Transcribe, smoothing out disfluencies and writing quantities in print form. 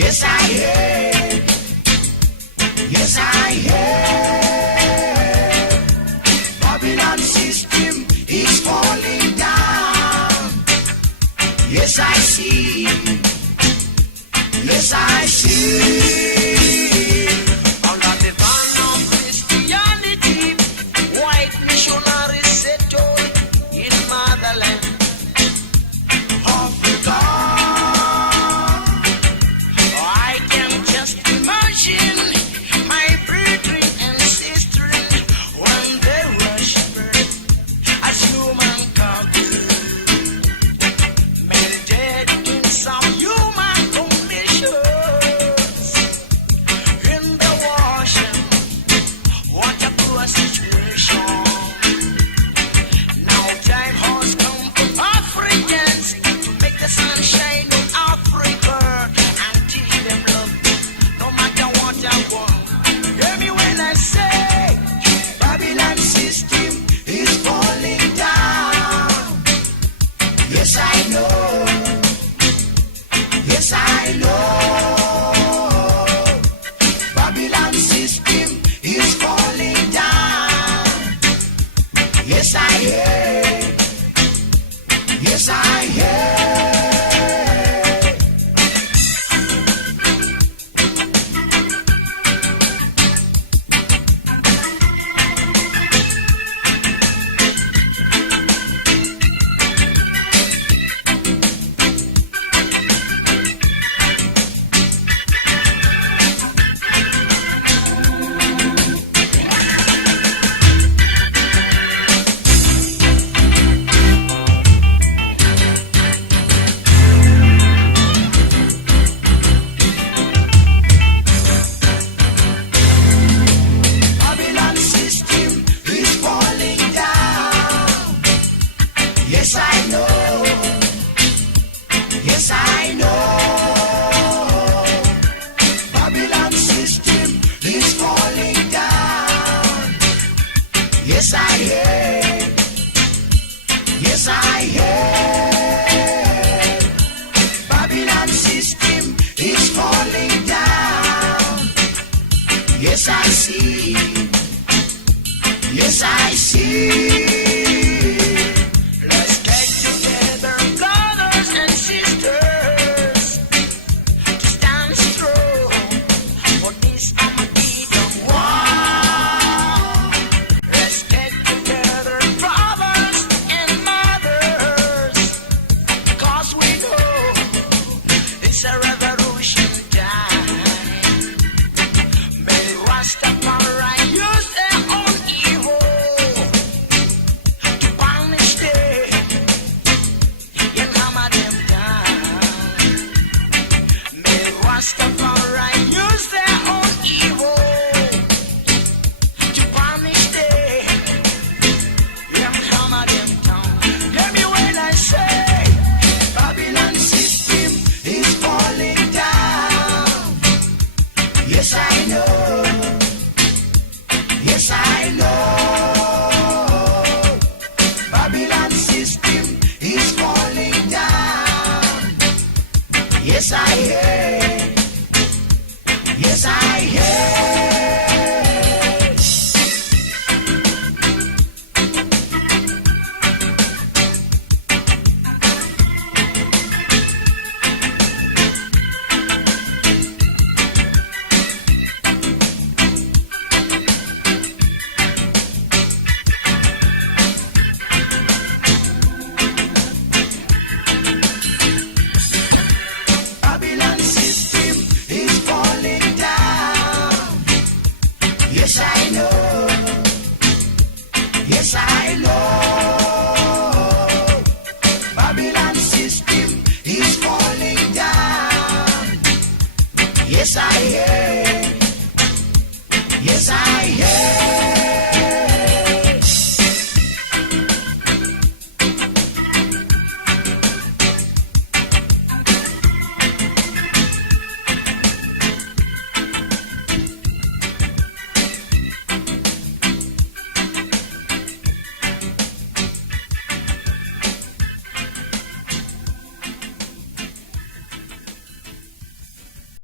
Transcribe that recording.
Yes, I hear. Yes, I hear. Babylon system is falling down. Yes, I see. Yes, I see. Under the ban of Christianity, white missionaries settled in motherland. Africa. I can just imagine my brethren and sisters when they worship as human cartoons, men dead in some human conditions. In the ocean, what a poor situation. Now time has come for Africans to make the sun shine on Africa and teach them love, no matter what I want. Hear me when I say, Babylon system is falling down. Yes, I know. Yes, I know. Babylon system is falling down. Yes, I hear. Yes, I hear. Babylon system is falling down. Yes, I know. Yes, I know. Babylon system is falling down. Yes, I hear. Yes, I hear. Babylon system is falling down. Yes, I see. Yes, I see. let's get together, brothers and sisters, to stand strong for this Armageddon war. Let's get together, brothers and mothers, 'cause we know it's a revolution time. May Rastafari use their own evil to punish them and hammer them down. May Rastafari use their own evil to punish them and hammer them down. Hear me when I say, Babylon system is falling down. Yes, I know. Yes, I know. Babylon system is falling down. Yes, I hear. Yes, I hear. Babylon system is falling down. Yes, I know. Yes, I know. Babylon system is falling down. Yes, I hear. Yes, I